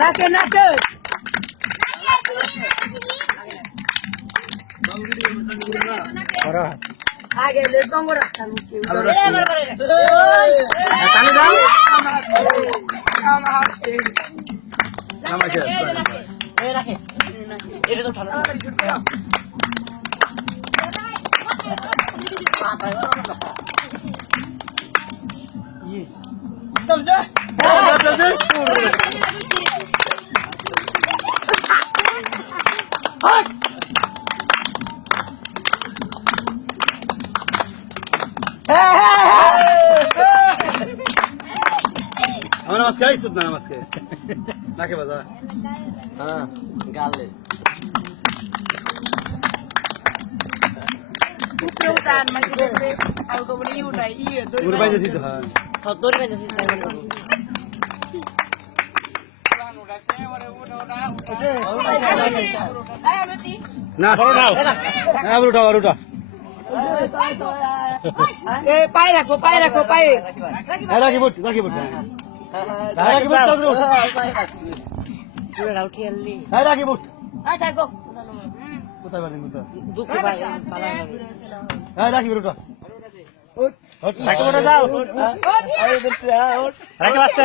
নাকে নাকে আগে লে কমর রাখছাম কি টানি দাও নামাইছে এই রাখে এটা তো ঠান্ডা চল যা नमस्कार चुप ना नमस्कार नाके बजा हां गाले उठान म्हणजे ते आउटो बनी उठाई ये उर बाई जती हां हां दोरी बाई जती ना उठाओ ना उठाओ ए पाय रखो पाय राखी बुट राखी बुट तगरुट পুরো রাউটি আনলি राखी बुट আয় থাকো কোথায় বাড়ি মুতা দুঃখ পায় পালা राखी बुट রাখো না যাও ও ঠিক রাখো বাস্তে